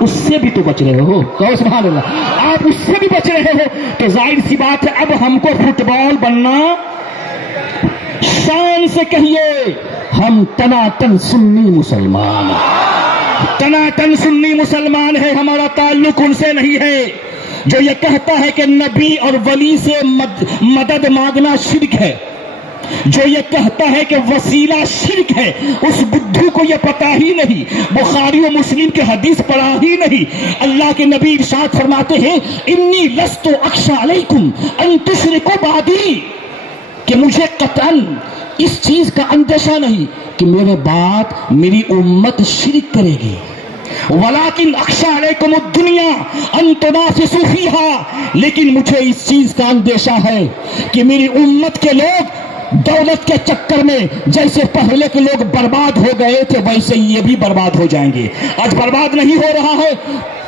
اس سے بھی تو بچ رہے ہو، کہو سبحان اللہ، آپ اس سے بھی بچ رہے ہو، تو ظاہر سی بات ہے اب ہم کو فٹ بال بننا، شان سے کہیے ہم تناتن سنی مسلمان، تناتن سنی مسلمان ہے، ہمارا تعلق ان سے نہیں ہے جو یہ کہتا ہے کہ نبی اور ولی سے مدد مانگنا شرک ہے، جو یہ کہتا ہے کہ وسیلہ شرک ہے، اس بدھو کو یہ پتا ہی نہیں، بخاری و مسلم کے حدیث پڑھا ہی نہیں۔ اللہ کے نبی ارشاد فرماتے ہیں انی لست اخشی علیکم ان تشرکوا بعدی، کہ مجھے قطعاً اس چیز کا اندیشہ نہیں کہ میرے بعد میری امت شرک کرے گی، ولیکن اخشی علیکم الدنیا ان تنافسوا فیہا، لیکن مجھے اس چیز کا اندیشہ ہے کہ میری امت کے لوگ دولت کے چکر میں جیسے پہلے کے لوگ برباد ہو گئے تھے ویسے یہ بھی برباد ہو جائیں گے۔ آج برباد نہیں ہو رہا ہے،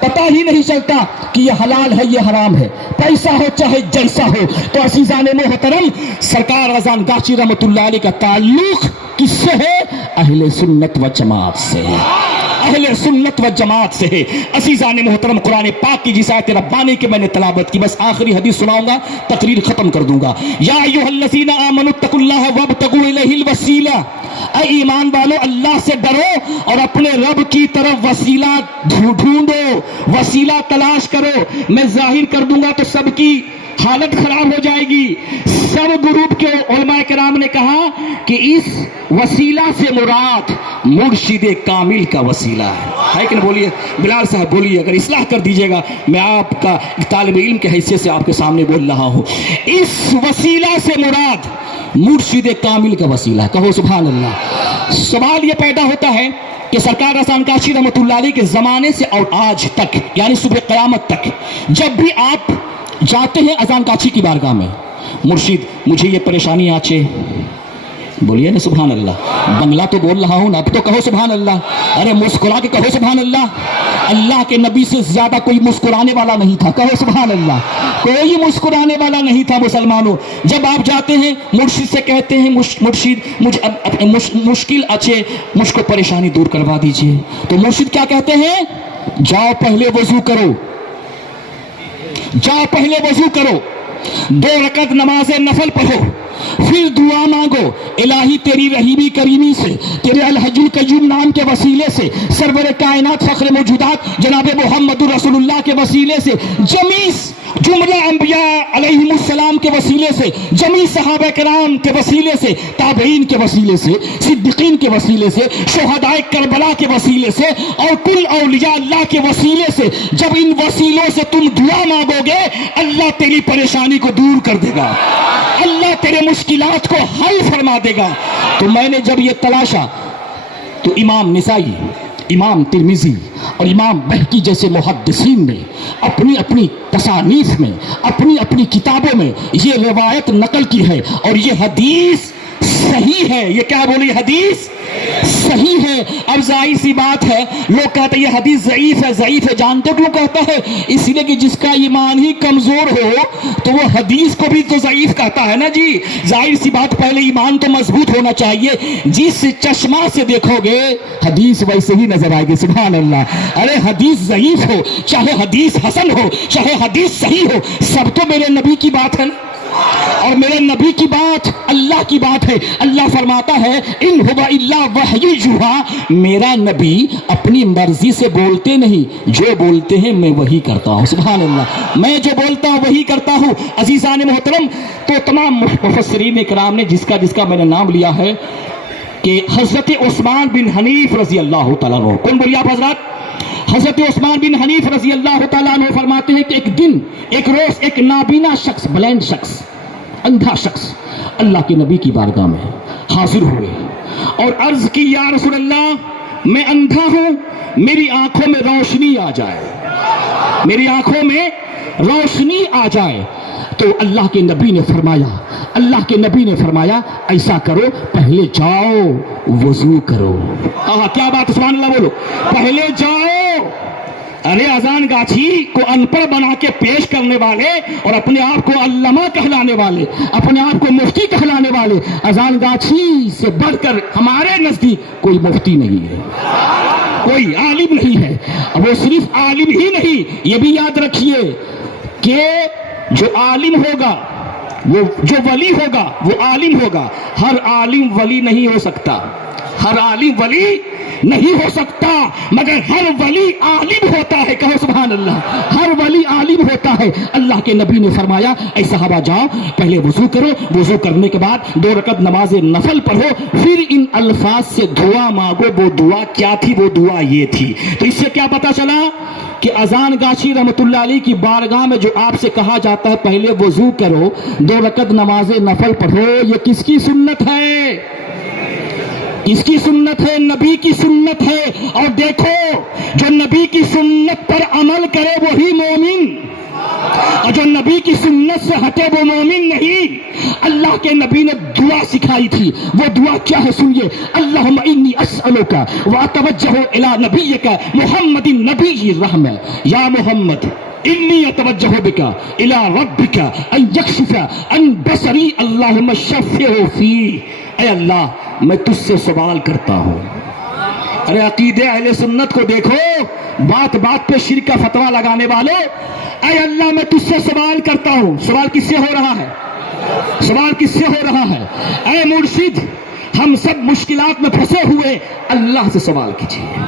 پتہ ہی نہیں چلتا کہ یہ حلال ہے یہ حرام ہے، پیسہ ہو چاہے جیسا ہو۔ تو عزیزان محترم، سرکار اذان گاچی رحمۃ اللہ علیہ کا تعلق کس سے ہے؟ اہل سنت و جماعت سے ہے، اہل سنت و جماعت سے ہے۔ عزیزان محترم، قرآن پاک کی جس آیت ربانی کی میں نے تلاوت کی، بس آخری حدیث سناؤں گا، تقریر ختم کر دوں گا۔ یا ایھا الذین آمنوا اتقوا اللہ وابتغوا الیہ الوسیلہ، اے ایمان والو اللہ سے ڈرو اور اپنے رب کی طرف وسیلہ ڈھونڈو، وسیلہ تلاش کرو۔ میں ظاہر کر دوں گا تو سب کی حالت خراب ہو جائے گی۔ سب گروپ کے علماء کرام نے کہا کہ اس وسیلہ سے مراد مرشد کامل کا وسیلہ ہے کہ نہیں؟ بولیے بلال صاحب، بولیے، اگر اصلاح کر دیجئے گا، میں آپ کا طالب علم کے حیثیت سے آپ کے سامنے بول رہا ہوں۔ اس وسیلہ سے مراد مرشد کامل کا وسیلہ ہے، کہو سبحان اللہ۔ سوال یہ پیدا ہوتا ہے کہ سرکار اذان گاچی رحمۃ اللہ علیہ کے زمانے سے اور آج تک، یعنی صبح قیامت تک، جب بھی آپ جاتے ہیں اذان گاچی کی بارگاہ میں، مرشد مجھے یہ پریشانی آچے، بولیے نا سبحان اللہ، بنگلہ تو بول رہا ہوں نا، اب تو کہو سبحان اللہ، ارے مسکرا کے کہو سبحان اللہ۔ اللہ کے نبی سے زیادہ کوئی مسکرانے والا نہیں تھا، کہو سبحان اللہ، کوئی مسکرانے والا نہیں تھا مسلمانوں۔ جب آپ جاتے ہیں مرشد سے کہتے ہیں مرشد مجھے مشکل اچھے مجھ کو پریشانی دور کروا دیجئے، تو مرشد کیا کہتے ہیں؟ جاؤ پہلے وضو کرو، جاؤ پہلے وضو کرو، 2 رکعت نماز نفل پڑھو، پھر دعا مانگو، الہی تیری رحیمی کریمی سے، تیرے الحج القیوم نام کے وسیلے سے، سرور کائنات فخر موجودات جناب محمد رسول اللہ کے وسیلے سے، جملہ انبیاء علیہم السلام کے وسیلے سے، جمیع صحابہ کرام کے وسیلے سے، تابعین کے وسیلے سے، صدیقین کے وسیلے سے، شہداء کربلا کے وسیلے سے، اور کل اولیاء اللہ کے وسیلے سے، جب ان وسیلوں سے تم دعا مانگو گے اللہ تیری پریشانی کو دور کر دے گا، اللہ تیرے مشکلات کو حل فرما دے گا۔ تو میں نے جب یہ تلاشا تو امام نسائی، امام ترمذی اور امام بہقی جیسے محدثین نے اپنی اپنی تصانیف میں، اپنی اپنی کتابوں میں یہ روایت نقل کی ہے، اور یہ حدیث صحیح ہے۔ یہ کیا بولی؟ حدیث صحیح ہے۔ اب ظاہر سی بات ہے، لوگ کہتے ہیں یہ حدیث ضعیف ہے، ضعیف ہے، جانتے کیوں کہتا ہے؟ اس لیے کہ جس کا ایمان ہی کمزور ہو تو وہ حدیث کو بھی تو ضعیف کہتا ہے نا جی۔ ظاہر سی بات، پہلے ایمان تو مضبوط ہونا چاہیے، جس چشمہ سے دیکھو گے حدیث ویسے ہی نظر آئے گی، سبحان اللہ۔ ارے حدیث ضعیف ہو چاہے حدیث حسن ہو چاہے حدیث صحیح ہو، سب تو میرے نبی کی بات ہے، اور میرے نبی کی بات اللہ کی بات ہے۔ اللہ فرماتا ہے ان ہوا الا وحی یوحی، میرا نبی اپنی مرضی سے بولتے نہیں، جو بولتے ہیں میں وہی کرتا ہوں، سبحان اللہ، میں جو بولتا ہوں وہی کرتا ہوں۔ عزیزان محترم، تو تمام مفسرین اکرام نے جس کا میں نے نام لیا ہے کہ حضرت عثمان بن حنیف رضی اللہ تعالیٰ عنہ، کون بولیے آپ حضرات؟ حضرت عثمان بن حنیف رضی اللہ تعالیٰ عنہ فرماتے ہیں کہ ایک دن، ایک روز، ایک نابینا شخص، بلائنڈ شخص، اندھا شخص اللہ کے نبی کی بارگاہ میں حاضر ہوئے اور عرض کی، یا رسول اللہ میں اندھا ہوں، میری آنکھوں میں روشنی آ جائے، میری آنکھوں میں روشنی آ جائے۔ تو اللہ کے نبی نے فرمایا ایسا کرو، پہلے جاؤ وضو کرو۔ کیا بات، سبحان اللہ بولو، پہلے جاؤ۔ ارے اذان گاچھی کو ان پڑھ بنا کے پیش کرنے والے اور اپنے آپ کو علامہ کہلانے والے، اپنے آپ کو مفتی کہلانے والے، اذان گاچھی سے بڑھ کر ہمارے نزدیک کوئی مفتی نہیں ہے۔ کوئی عالم نہیں ہے. وہ صرف عالم ہی نہیں، یہ بھی یاد رکھیے کہ جو عالم ہوگا، وہ جو ولی ہوگا وہ عالم ہوگا. ہر عالم ولی نہیں ہو سکتا، ہر عالم ولی نہیں ہو سکتا، مگر ہر ولی عالم ہوتا ہے. کہو سبحان اللہ. ہر ولی عالم ہوتا ہے. اللہ کے نبی نے فرمایا اے صحابہ جاؤ پہلے وضو کرو، وضو کرنے کے بعد 2 رکعت نماز نفل پڑھو، پھر ان الفاظ سے دعا مانگو. وہ دعا کیا تھی؟ وہ دعا یہ تھی. تو اس سے کیا پتا چلا کہ اذان گاچھی رحمت اللہ علیہ کی بارگاہ میں جو آپ سے کہا جاتا ہے پہلے وضو کرو، 2 رکعت نماز نفل پڑھو، یہ کس کی سنت ہے؟ اس کی سنت ہے، نبی کی سنت ہے. اور دیکھو جو نبی کی سنت پر عمل کرے وہی مومن، اور جو نبی کی سنت سے ہٹے وہ مومن نہیں. اللہ کے نبی نے دعا سکھائی تھی، وہ دعا کیا ہے سنیے. اللہم انی اسألک واتوجہ الی نبیک محمد نبی الرحمہ. یا محمد انی اتوجہ بک الی ربک ان یکشف عن بصری اللہم شفعہ فی. اے اللہ میں تجھ سے سوال کرتا ہوں. ارے عقیدے اہل سنت کو دیکھو، بات بات پہ شرک کا فتویٰ لگانے والے. اے اللہ میں تجھ سے سوال کرتا ہوں. سوال کس سے ہو رہا ہے؟ سوال کس سے ہو رہا ہے؟ اے مرشد ہم سب مشکلات میں پھنسے ہوئے، اللہ سے سوال کیجیے.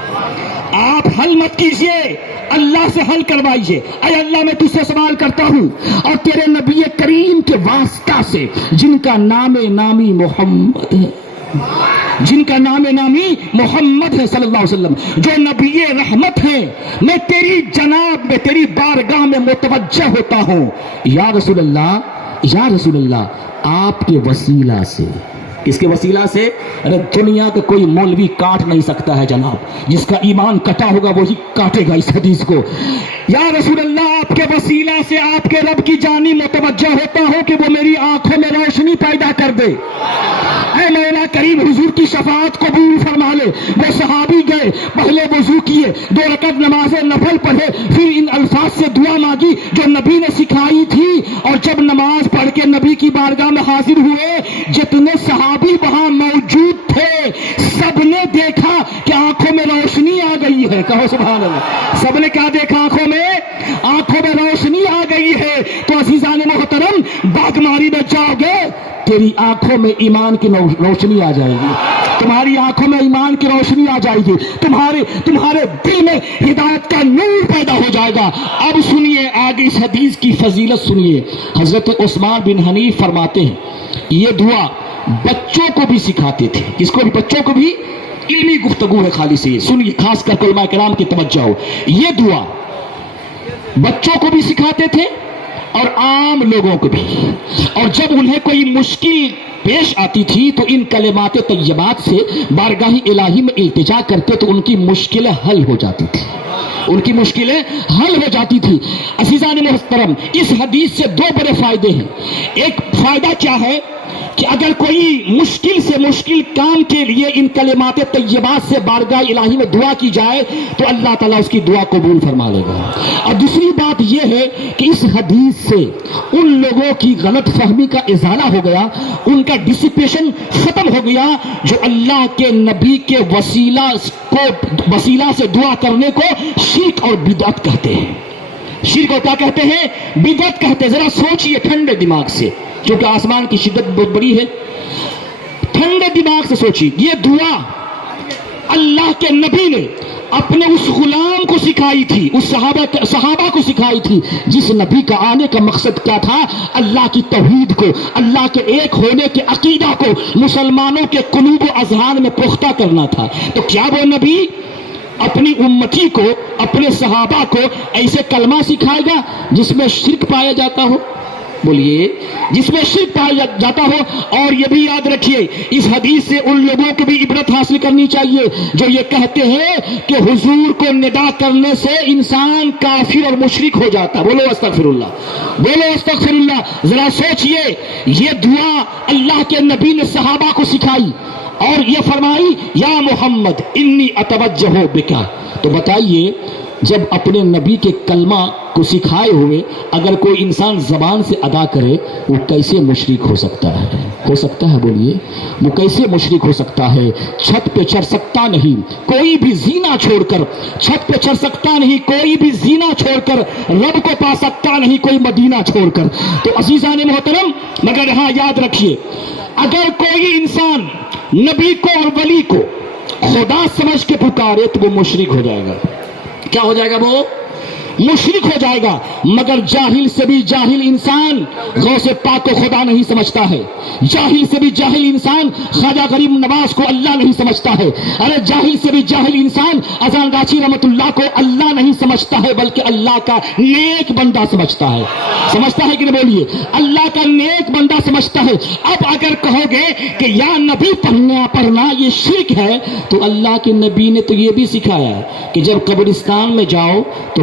آپ حل مت کیجیے، اللہ سے حل کروائیے. اے اللہ میں تجھ سے سوال کرتا ہوں اور تیرے نبی کریم کے واسطہ سے جن کا نام نامی محمد ہے، جن کا نام نامی محمد ہے صلی اللہ علیہ وسلم، جو نبی رحمت ہے، میں تیری جناب میں تیری بارگاہ میں متوجہ ہوتا ہوں. یا رسول اللہ، یا رسول اللہ آپ کے وسیلہ سے. کس کے وسیلہ سے؟ ارے دنیا کا کوئی مولوی کاٹ نہیں سکتا ہے جناب، جس کا ایمان کٹا ہوگا وہی کاٹے گا اس حدیث کو. یا رسول اللہ آپ کے وسیلہ سے آپ کے رب کی جانی متوجہ ہوتا ہو کہ وہ میری آنکھوں میں روشنی پیدا کر دے. اے مولا کریم حضور کی شفاعت قبول فرما لے. وہ صحابی گئے، پہلے وضو کیے، 2 رکعت نماز نفل پڑھے، پھر ان الفاظ سے دعا مانگی جو نبی نے سکھائی تھی. اور جب نماز پڑھ کے نبی کی بارگاہ میں حاضر ہوئے، جتنے صحابی وہاں موجود تھے سب نے دیکھا کہ آنکھوں میں روشنی آ گئی ہے. کہو سبحان اللہ. سب نے کیا دیکھا؟ آنکھوں میں روشنی آ گئی ہے. تو عزیزان محترم باغماری میں جاؤ گے تیری آنکھوں میں ایمان کی روشنی آ جائے گی، تمہاری آنکھوں میں ایمان کی روشنی آ جائے گی، تمہارے دل میں ہدایت کا نور پیدا ہو جائے گا. اب سنیے آگے اس حدیث کی فضیلت سنیے. حضرت عثمان بن حنیف فرماتے ہیں یہ دعا بچوں کو بھی سکھاتے تھے. کس کو بھی؟ بچوں کو بھی. علمی گفتگو ہے خالی سے، سنیے خاص کر علماء کرام کی توجہ ہو. یہ دعا بچوں کو بھی سکھاتے تھے اور عام لوگوں کو بھی. اور جب انہیں کوئی مشکل پیش آتی تھی تو ان کلمات طیبات سے بارگاہ الہی میں التجا کرتے تو ان کی مشکلیں حل ہو جاتی تھی، ان کی مشکلیں حل ہو جاتی تھی. عزیزان محترم اس حدیث سے 2 بڑے فائدے ہیں. ایک فائدہ کیا ہے کہ اگر کوئی مشکل سے مشکل کام کے لیے ان کلمات طیبات سے بارگاہ الہی میں دعا کی جائے تو اللہ تعالیٰ اس کی دعا قبول فرما لے گا. اور دوسری بات یہ ہے کہ اس حدیث سے ان لوگوں کی غلط فہمی کا ازالہ ہو گیا، ان کا ڈسپیشن ختم ہو گیا جو اللہ کے نبی کے وسیلہ سے دعا کرنے کو شرک اور بدعت کہتے ہیں. شرک کو کیا کہتے ہیں؟ بدعت کہتے ہیں. ذرا سوچئے ٹھنڈے دماغ سے، کیونکہ آسمان کی شدت بہت بڑی ہے. ٹھنڈے دماغ سے سوچیے. یہ دعا اللہ کے نبی نے اپنے اس غلام کو سکھائی تھی، اس صحابہ کو سکھائی تھی جس نبی کا آنے کا مقصد کیا تھا؟ اللہ کی توحید کو، اللہ کے ایک ہونے کے عقیدہ کو مسلمانوں کے قلوب و اذہان میں پختہ کرنا تھا. تو کیا وہ نبی اپنی امتی کو، اپنے صحابہ کو ایسے کلمہ سکھائے گا جس میں شرک پایا جاتا ہو؟ بولیے، جس میں شرک پایا جاتا ہو. اور یہ بھی یاد رکھیے اس حدیث سے ان لوگوں کو بھی عبرت حاصل کرنی چاہیے جو یہ کہتے ہیں کہ حضور کو ندا کرنے سے انسان کافر اور مشرک ہو جاتا. بولو استغفر اللہ، بولو استغفر اللہ. ذرا سوچئے یہ دعا اللہ کے نبی نے صحابہ کو سکھائی اور یہ فرمائی یا محمد انی اتوجہ بکا. تو بتائیے جب اپنے نبی کے کلمہ کو سکھائے ہوئے اگر کوئی انسان زبان سے ادا کرے وہ کیسے مشرک ہو سکتا ہے؟ ہو سکتا ہے؟ بولیے، وہ کیسے مشرک ہو سکتا ہے؟ چھت پہ چڑھ سکتا نہیں کوئی بھی زینہ چھوڑ کر، چھت پہ چڑھ سکتا نہیں کوئی بھی زینہ چھوڑ کر، رب کو پا سکتا نہیں کوئی مدینہ چھوڑ کر۔ تو عزیزان محترم، مگر یہاں یاد رکھیے، اگر کوئی انسان نبی کو اور ولی کو خدا سمجھ کے پکارے تو وہ مشرک ہو جائے گا۔ کیا ہو جائے گا؟ وہ مشرک ہو جائے گا۔ مگر جاہل سے بھی جاہل انسان غوث پاک کو خدا نہیں سمجھتا ہے، جاہل سے بھی جاہل انسان خواجہ غریب نواز کو اللہ نہیں سمجھتا ہے، ارے جاہل سے بھی جاہل انسان اذان گاچی رحمت اللہ کو اللہ نہیں سمجھتا ہے بلکہ اللہ کا نیک بندہ سمجھتا ہے۔ سمجھتا ہے کہ نہیں؟ بولیے، اللہ کا نیک بندہ سمجھتا ہے۔ اب اگر کہو گے کہ یا نبی پڑھنا یہ شرک ہے، تو اللہ کے نبی نے تو یہ بھی سکھایا کہ جب قبرستان میں جاؤ تو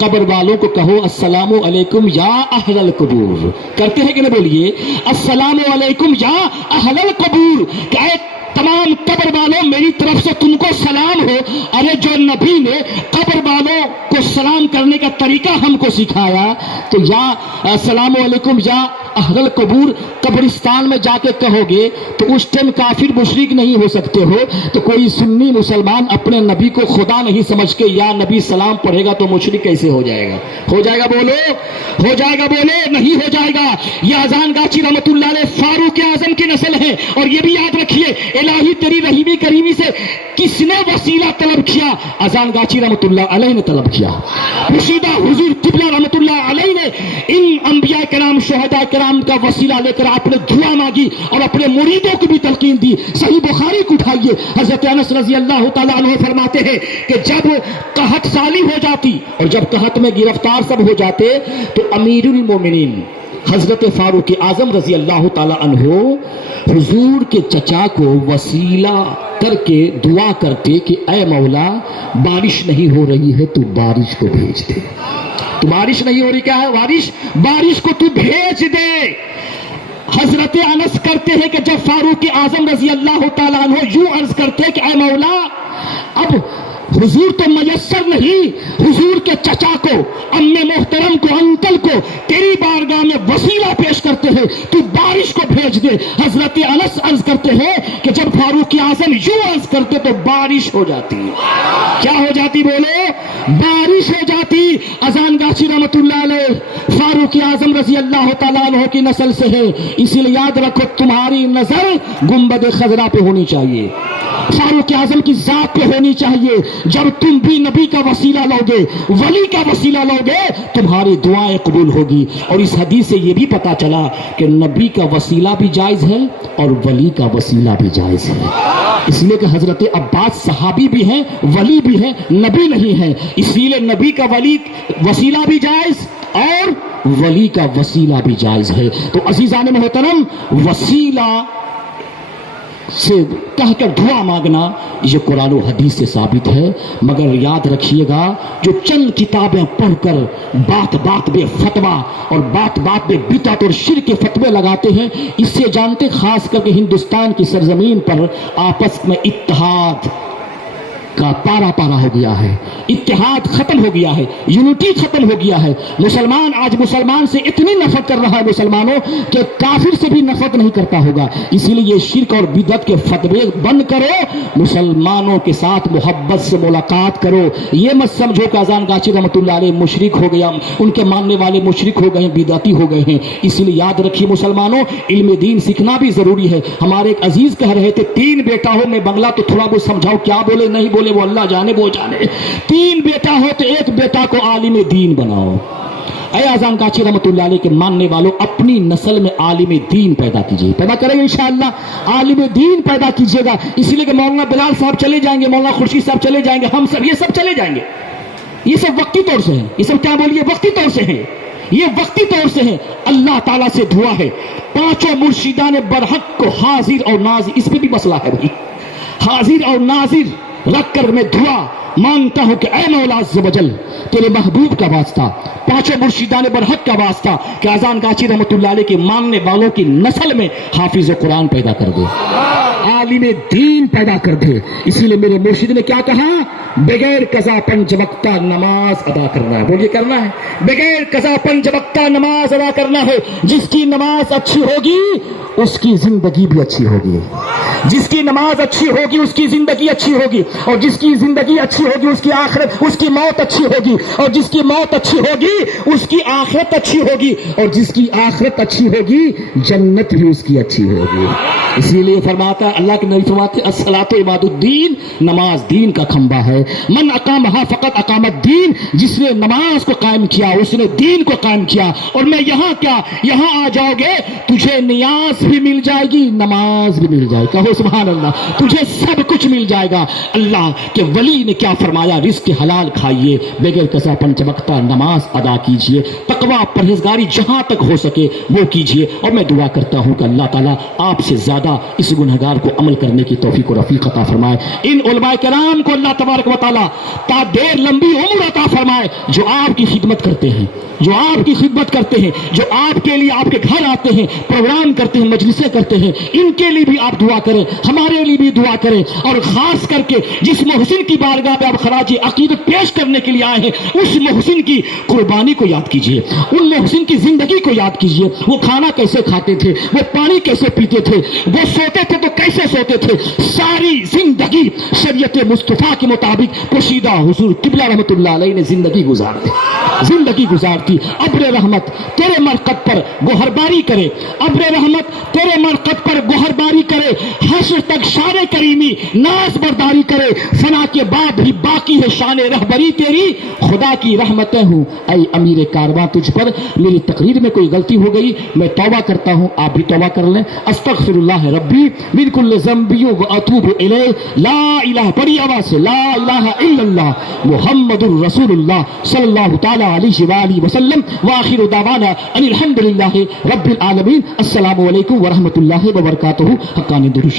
قبر والوں کو کہو السلام علیکم یا اہل القبور۔ کرتے ہیں کہ نہیں؟ بولیے، السلام علیکم یا اہل القبور، کہ اے تمام قبر والوں میری طرف سے تم کو سلام ہو۔ ارے جو نبی نے قبر والوں کو سلام کرنے کا طریقہ ہم کو سکھایا، تو یا السلام علیکم یا اہل القبور قبرستان میں جا کے کہو گے تو اس ٹائم کافر مشرک نہیں ہو سکتے ہو، تو کوئی سنی مسلمان اپنے نبی کو خدا نہیں سمجھ کے یا نبی سلام پڑھے گا تو مشرک کیسے ہو جائے گا؟ ہو جائے گا؟ بولو، ہو جائے گا؟ بولو، نہیں ہو جائے گا۔ یہ اذان گاچی رحمت اللہ علیہ فاروق اعظم کی نسل ہے، اور یہ بھی یاد رکھیے الہی تیری رحیمی کریمی سے کس نے وسیلہ طلب کیا؟ اذان گاچی رحمت اللہ علیہ نے طلب کیا۔ رشیدہ حضور قبلہ رحمت اللہ علیہ نے ان انبیاء کرام شہداء کرام کا وسیلہ لے کر آپ نے دعا مانگی اور اپنے مریدوں کو بھی تلقین دی۔ صحیح بخاری کو اٹھائیے، حضرت انس رضی اللہ تعالیٰ عنہ فرماتے ہیں کہ جب قحط سالی ہو جاتی اور جب قحط میں گرفتار سب ہو جاتے تو امیر المومنین حضرت فاروق اعظم رضی اللہ تعالیٰ عنہ حضور کے چچا کو وسیلہ کر کے دعا کرتے کہ اے مولا بارش نہیں ہو رہی ہے تو بارش کو بھیج دے۔ تو بارش نہیں ہو رہی، کیا ہے؟ بارش کو تو بھیج دے۔ حضرت انس کرتے ہیں کہ جب فاروق اعظم رضی اللہ تعالیٰ عنہ یوں عرض کرتے کہ اے مولا اب حضور تو میسر نہیں، حضور کے چچا کو، امی محترم کو، انکل کو تیری بارگاہ میں وسیلہ پیش کرتے ہیں، تو بارش کو بھیج دے۔ حضرت انس عرض کرتے ہیں کہ جب فاروق اعظم یوں عرض کرتے تو بارش ہو جاتی۔ کیا ہو جاتی؟ بولو، بارش ہو جاتی۔ اذان گاچی رحمت اللہ علیہ فاروق اعظم رضی اللہ تعالیٰ عنہ کی نسل سے ہے، اسی لیے یاد رکھو تمہاری نظر گنبد خضرا پہ ہونی چاہیے، فاروق اعظم کی ذات پہ ہونی چاہیے۔ جب تم بھی نبی کا وسیلہ لو گے، ولی کا وسیلہ لو گے، تمہاری دعائیں قبول ہوگی۔ اور اس حدیث سے یہ بھی پتا چلا کہ نبی کا وسیلہ بھی جائز ہے اور ولی کا وسیلہ بھی جائز ہے، اس لیے کہ حضرت عباس صحابی بھی ہیں، ولی بھی ہیں، نبی نہیں ہیں، اس لیے نبی کا ولی وسیلہ بھی جائز اور ولی کا وسیلہ بھی جائز ہے۔ تو عزیزان محترم، وسیلہ سے کہہ کر دعا مانگنا یہ قرآن و حدیث سے ثابت ہے، مگر یاد رکھیے گا جو چند کتابیں پڑھ کر بات بات میں فتویٰ اور بات بات میں بدعت اور شرک کے فتوے لگاتے ہیں، اس سے جانتے خاص کر کے ہندوستان کی سرزمین پر آپس میں اتحاد کا پارا پارا ہو گیا ہے، اتحاد ختم ہو گیا ہے، یونٹی ختم ہو گیا ہے۔ مسلمان آج مسلمان سے اتنی نفرت کر رہا ہے مسلمانوں کہ کافر سے بھی نفرت نہیں کرتا ہوگا۔ اسی لیے یہ شرک اور بدعت کے فتوے بند کرو، مسلمانوں کے ساتھ محبت سے ملاقات کرو۔ یہ مت سمجھو کہ اذان گاچی رحمت اللہ علیہ مشرک ہو گیا، ان کے ماننے والے مشرک ہو گئے ہیں، بدعتی ہو گئے ہیں۔ اسی لیے یاد رکھیے مسلمانوں، علم دین سیکھنا بھی ضروری ہے۔ ہمارے ایک عزیز کہہ رہے تھے 3 بیٹا ہو، میں بنگلہ تو تھوڑا بہت سمجھاؤ، کیا بولے نہیں بولے وہ اللہ جانے وہ جانے، 3 بیٹا ہو تو 1 بیٹا کو عالم دین بناؤ۔ اے اذان گاچی رحمت اللہ علیہ کے ماننے والوں، اپنی نسل میں عالم دین پیدا کیجیے، پیدا کریں گے انشاءاللہ، عالم دین پیدا کیجیے گا۔ اس لیے کہ مولانا بلال صاحب چلے جائیں گے، مولانا خورشید صاحب چلے جائیں گے، ہم سب یہ سب چلے جائیں گے، یہ سب وقتی طور سے ہیں، یہ سب کیا بولیے وقتی طور سے ہیں، یہ وقتی طور سے ہے۔ اللہ تعالیٰ سے دعا ہے 5 مرشدان برحق کو حاضر اور ناظر، اس پہ بھی مسئلہ ہے بھائی، حاضر اور ناظر رکھ کر میں دعا مانگتا ہوں کہ اے مولا عز و جل تیرے محبوب کا واسطہ، 5 مرشدان برحق کا واسطہ کہ اذان گاچی رحمت اللہ علیہ کے ماننے والوں کی نسل میں حافظ قرآن پیدا کر دے۔ عالم دین پیدا کر دے. اسی لیے میرے مرشد نے کیا کہا؟ بغیر قضا پنج وقتہ نماز ادا کرنا ہے. بولیے کرنا ہے. بغیر قضا پنج وقتہ نماز ادا کرنا ہے. جس کی نماز اچھی ہوگی اس کی زندگی بھی اچھی ہوگی. جس کی نماز اچھی ہوگی اس کی زندگی اچھی ہوگی, اور جس کی زندگی اچھی ہوگی اس کی آخرت, اس کی موت اچھی ہوگی, اور جس کی موت اچھی ہوگی اس کی آخرت اچھی ہوگی, اور جس کی آخرت اچھی ہوگی جنت بھی اس کی اچھی ہوگی. اسی لیے فرماتا ہے اللہ کے نبی فرماتے ہیں الصلاۃ عماد الدین, نماز دین کا کھمبا ہے. من اقامہا فقط اقام الدین, جس نے نماز کو قائم کیا اس نے دین کو قائم کیا. اور میں یہاں کیا, یہاں آ جاؤ گے تجھے نیاز بھی مل جائے گی, نماز بھی مل جائے گی. کہو سبحان اللہ. تجھے سب کچھ مل جائے گا. اللہ کے ولی نے کیا فرمایا؟ رزق حلال کھائیے, بغیر قضا پنج وقتہ نماز ادا کیجئے, تقوی پرہیزگاری جہاں تک ہو سکے وہ کیجئے. اور میں دعا کرتا ہوں کہ اللہ تعالیٰ آپ سے زیادہ اس گنہگار کو عمل کرنے کی توفیق و رفیق عطا فرمائے. ان علماء کرام کو اللہ تبارک و تعالیٰ تا دیر لمبی عمر عطا فرمائے, جو آپ کی خدمت کرتے ہیں, جو آپ کی خدمت کرتے ہیں, جو آپ کے لیے آپ کے گھر آتے ہیں, پروگرام کرتے ہیں, مجلسیں کرتے ہیں. ان کے لیے بھی آپ دعا کریں, ہمارے لیے بھی دعا کریں. اور خاص کر کے جس محسن کی بارگاہ میں آپ خراج عقیدت پیش کرنے کے لیے آئے ہیں, اس محسن کی قربانی کو یاد کیجئے, ان محسن کی زندگی کو یاد کیجئے. وہ کھانا کیسے کھاتے تھے, وہ پانی کیسے پیتے تھے, وہ سوتے تھے تو کیسے سوتے تھے. ساری زندگی شریعت مصطفیٰ کے مطابق پوشیدہ حضور قبلہ رحمت اللہ علیہ نے زندگی گزارتی, زندگی گزارتی. ابر رحمت تیرے مرقد پر گوہرباری کرے, ابر رحمت تیرے مرقد پر گوہرباری کرے, حشر تک شان کریمی ناز برداری کرے. فنا کے بعد بھی باقی ہے شان رہبری تیری, خدا کی رحمتیں ہوں اے امیر کارواں تجھ پر. میری تقریر میں کوئی غلطی ہو گئی میں توبہ کرتا ہوں, آپ بھی توبہ کر لیں. استغفر اللہ ربی من کل ذنب واتوب الیہ. لا الہ, بڑی آواز سے لا الہ الا اللہ محمد الرسول اللہ صلی اللہ تعالی علیہ وآلہ وسلم. وآخر دعوانا ان الحمد للہ رب العالمین. السلام علیکم ورحمۃ اللہ وبرکاتہ. حقانی درود.